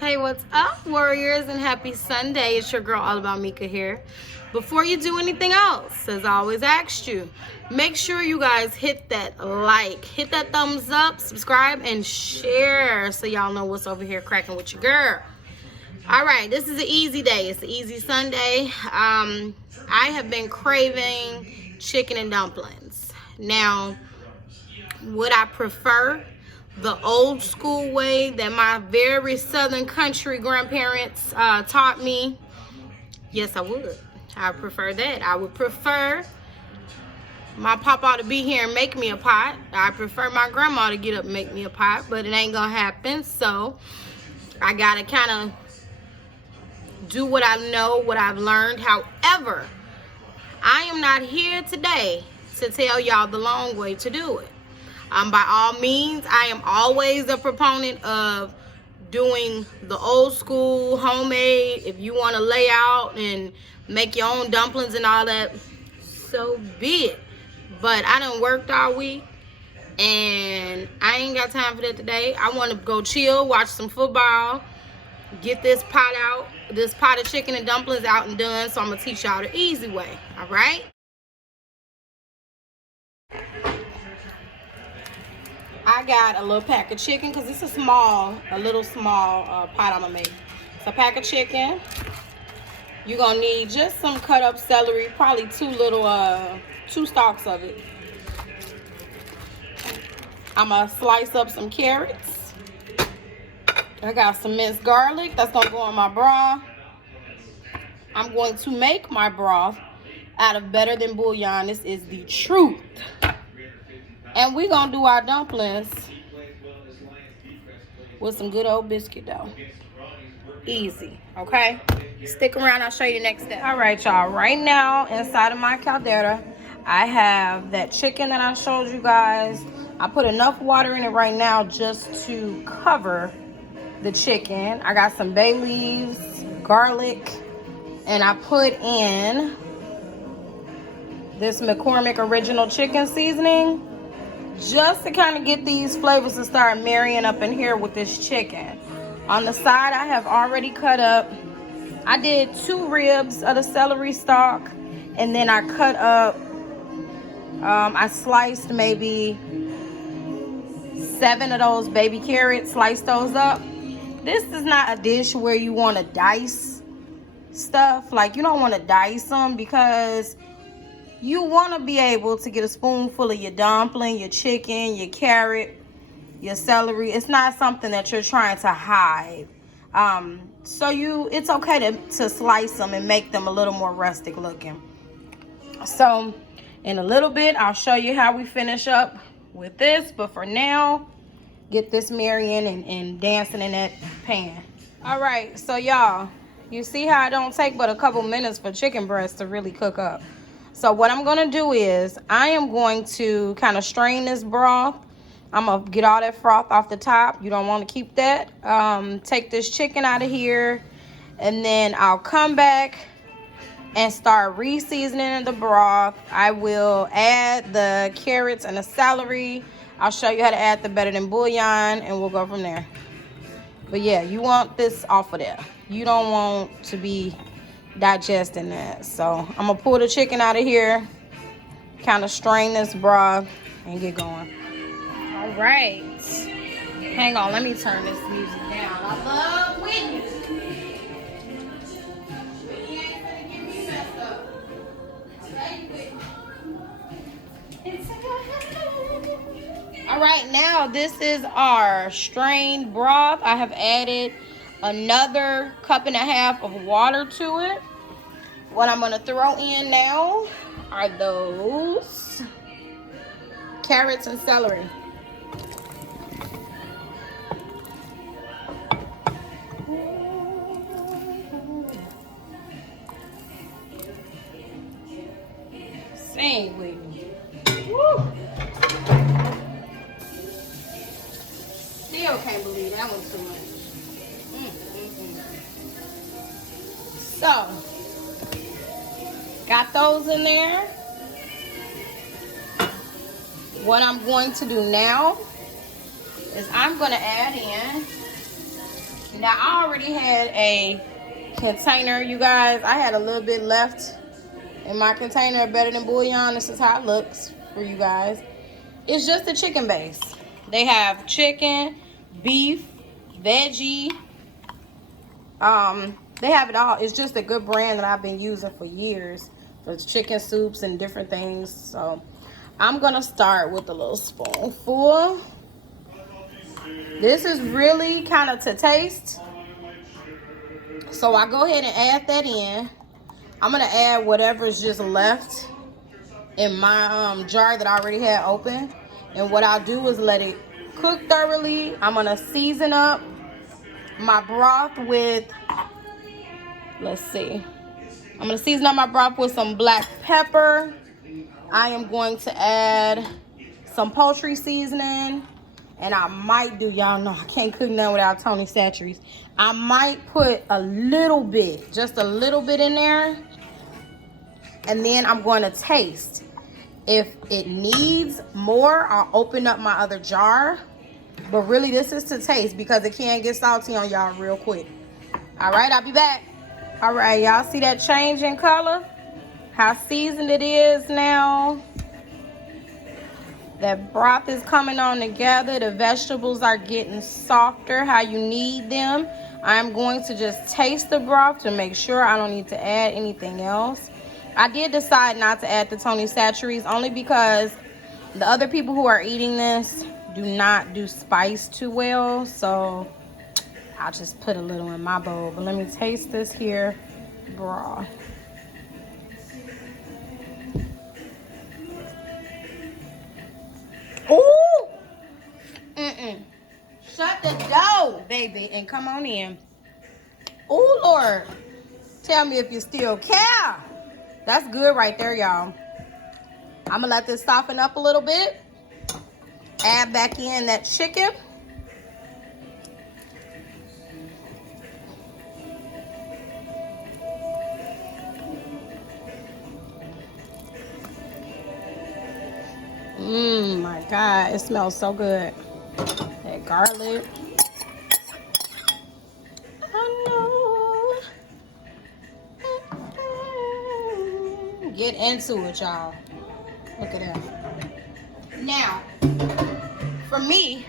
Hey, what's up, warriors, and happy Sunday. It's your girl, All About Mika here. Before you do anything else, as I always asked you, make sure you guys hit that like, hit that thumbs up, subscribe, and share so y'all know what's over here cracking with your girl. All right, this is an easy day. It's an easy Sunday. I have been craving chicken and dumplings. Now, would I prefer the old school way that my very southern country grandparents taught me? Yes, I would. I prefer that. I would prefer my papa to be here and make me a pot. I prefer my grandma to get up and make me a pot, but it ain't gonna happen. So I gotta kind of do what I know, what I've learned. However, I am not here today to tell y'all the long way to do it. By all means, I am always a proponent of doing the old school, homemade. If you want to lay out and make your own dumplings and all that, so be it. But I done worked all week, and I ain't got time for that today. I want to go chill, watch some football, get this pot out, this pot of chicken and dumplings out and done. So I'm going to teach y'all the easy way, all right? I got a little pack of chicken because it's a little small pot I'm gonna make. It's a pack of chicken. You're gonna need just some cut up celery, probably two stalks of it. I'm gonna slice up some carrots. I got some minced garlic that's gonna go in my broth. I'm going to make my broth out of better than bouillon. This is the truth. And we're going to do our dumplings with some good old biscuit dough. Easy, okay? Stick around. I'll show you the next step. All right, y'all. Right now, inside of my caldera, I have that chicken that I showed you guys. I put enough water in it right now just to cover the chicken. I got some bay leaves, garlic, and I put in this McCormick original chicken seasoning, just to kind of get these flavors to start marrying up in here with this chicken. On the side, I have already cut up, I did 2 ribs of the celery stalk, and then I cut up, I sliced maybe 7 of those baby carrots, sliced those up. This is not a dish where you want to dice stuff. Like, you don't want to dice them because you want to be able to get a spoonful of your dumpling, your chicken, your carrot, your celery. It's not something that you're trying to hide. So it's okay to slice them and make them a little more rustic looking. So in a little bit, I'll show you how we finish up with this. But for now, get this marrying and dancing in that pan. All right, so y'all, you see how it don't take but a couple minutes for chicken breast to really cook up. So what I'm going to do is I am going to kind of strain this broth. I'm going to get all that froth off the top. You don't want to keep that. Take this chicken out of here. And then I'll come back and start re-seasoning the broth. I will add the carrots and the celery. I'll show you how to add the better than bouillon, and we'll go from there. But yeah, you want this off of there. You don't want to be digesting that. So I'm gonna pull the chicken out of here, kind of strain this broth, and get going. All right, hang on, let me turn this music down. I love Whitney. Whitney ain't gonna get me messed up. All right, now this is our strained broth. I have added another 1.5 cups of water to it. What I'm going to throw in now are those carrots and celery. Sing with me. Woo. Still can't believe that was too much. So, got those in there. What I'm going to do now is I'm going to add in Now, I already had a container, you guys. I had a little bit left in my container. Better than bouillon. This is how it looks for you guys. It's just a chicken base. They have chicken, beef, veggie. They have it all. It's just a good brand that I've been using for years for chicken soups and different things. So I'm gonna start with a little spoonful. This is really kind of to taste. So I go ahead and add that in. I'm gonna add whatever's just left in my jar that I already had open. And what I'll do is let it cook thoroughly. I'm gonna season up my broth with, let's see. I'm gonna season up my broth with some black pepper. I am going to add some poultry seasoning. And I might do, y'all know I can't cook none without Tony Chachere's. I might put a little bit, just a little bit in there. And then I'm going to taste. If it needs more, I'll open up my other jar. But really, this is to taste because it can get salty on y'all real quick. All right, I'll be back. All right, y'all see that change in color? How seasoned it is now. That broth is coming on together. The vegetables are getting softer how you need them. I'm going to just taste the broth to make sure I don't need to add anything else. I did decide not to add the Tony Chachere's only because the other people who are eating this do not do spice too well. So I'll just put a little in my bowl. But let me taste this here broth. Ooh! Shut the door, baby, and come on in. Ooh, Lord. Tell me if you still care. That's good right there, y'all. I'm going to let this soften up a little bit. Add back in that chicken. My God, it smells so good. That garlic. I know. Get into it, y'all. Look at that. Now, for me,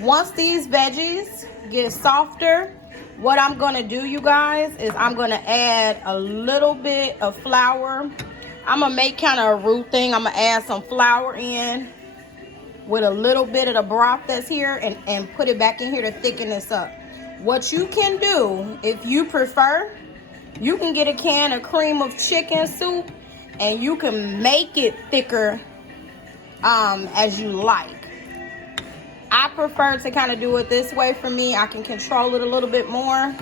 once these veggies get softer, what I'm gonna do, you guys, is I'm gonna add a little bit of flour. I'm gonna make kind of a roux thing. I'm gonna add some flour in with a little bit of the broth that's here and put it back in here to thicken this up. What you can do, if you prefer, you can get a can of cream of chicken soup and you can make it thicker as you like. I prefer to kind of do it this way. For me, I can control it a little bit more.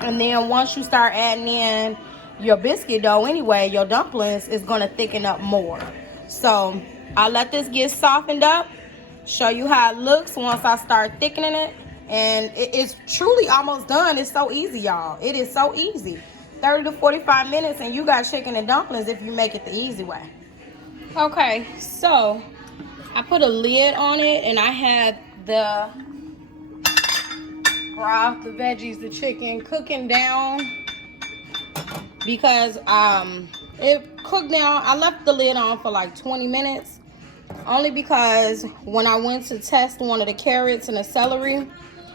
And then once you start adding in your biscuit dough anyway, your dumplings is going to thicken up more. So I'll let this get softened up, show you how it looks once I start thickening it. And it's truly almost done. It's so easy, y'all. It is so easy. 30 to 45 minutes and you got chicken and dumplings if you make it the easy way. Okay, so I put a lid on it and I had the broth, the veggies, the chicken cooking down because it cooked down. I left the lid on for like 20 minutes only because when I went to test one of the carrots and the celery,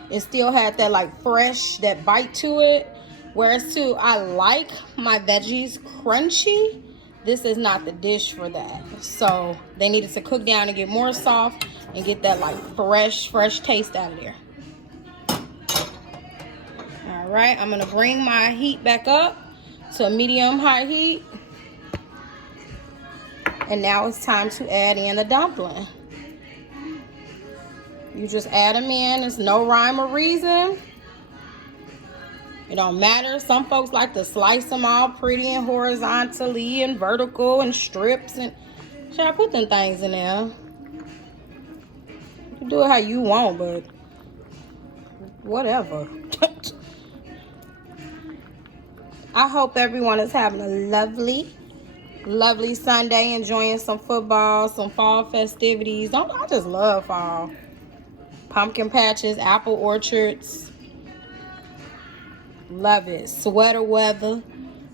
it still had that like fresh, that bite to it. Whereas too, I like my veggies crunchy. This is not the dish for that. So they needed to cook down and get more soft and get that like fresh taste out of there. All right, I'm gonna bring my heat back up to a medium-high heat. And now it's time to add in the dumpling. You just add them in. There's no rhyme or reason. It don't matter. Some folks like to slice them all pretty and horizontally and vertical and strips. And should I put them things in there? You can do it how you want, but whatever. I hope everyone is having a lovely Sunday, enjoying some football, some fall festivities. I just love fall. Pumpkin patches, apple orchards. Love it. Sweater weather.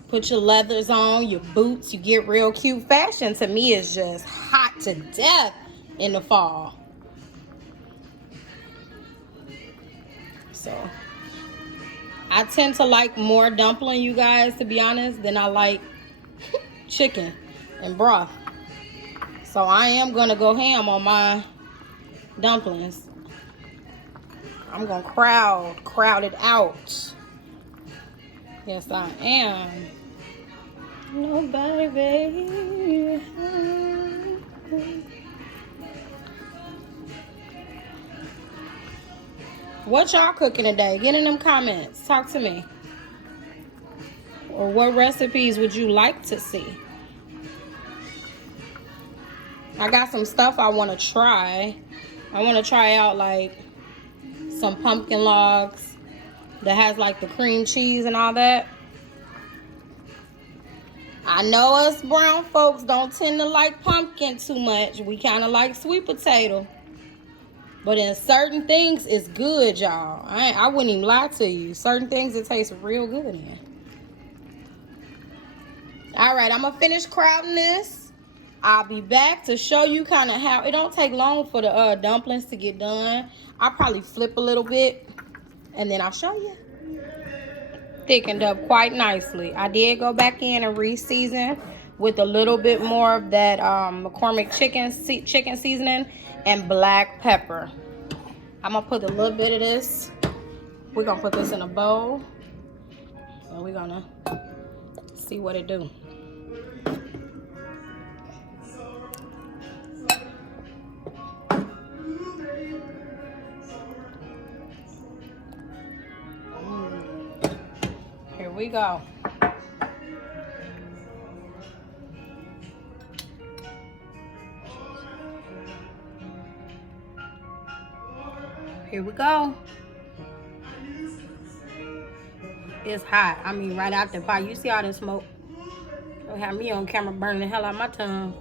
Put your leathers on, your boots. You get real cute. Fashion to me is just hot to death in the fall. So I tend to like more dumpling, you guys, to be honest, than I like chicken and broth. So I am gonna go ham on my dumplings. I'm gonna crowd it out. Yes, I am. Nobody, baby. What y'all cooking today? Get in them comments. Talk to me. Or what recipes would you like to see? I got some stuff I want to try. I want to try out like some pumpkin logs that has like the cream cheese and all that. I know us brown folks don't tend to like pumpkin too much. We kind of like sweet potato. But in certain things, it's good, y'all. I wouldn't even lie to you. Certain things, it tastes real good in. All right, I'm going to finish crowding this. I'll be back to show you kind of how. It don't take long for the dumplings to get done. I'll probably flip a little bit, and then I'll show you. Thickened up quite nicely. I did go back in and re-season with a little bit more of that McCormick chicken seasoning and black pepper. I'm gonna put a little bit of this. We're gonna put this in a bowl, and we're gonna see what it do. Here we go. Here we go. It's hot. I mean, right out the fire. You see all this smoke? Don't have me on camera burning the hell out of my tongue.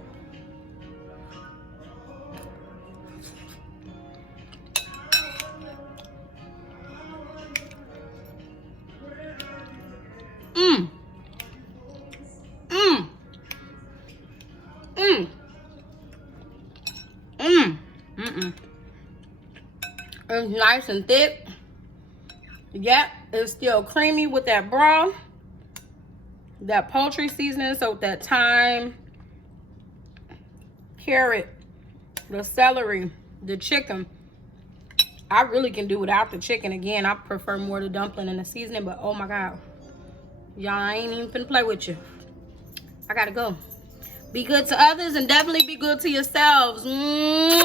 It's nice and thick. Yep, it's still creamy with that broth, that poultry seasoning, so with that thyme, carrot, the celery, the chicken. I really can do without the chicken. Again, I prefer more the dumpling and the seasoning, but oh my God. Y'all, I ain't even finna play with you. I gotta go. Be good to others and definitely be good to yourselves. Mwah.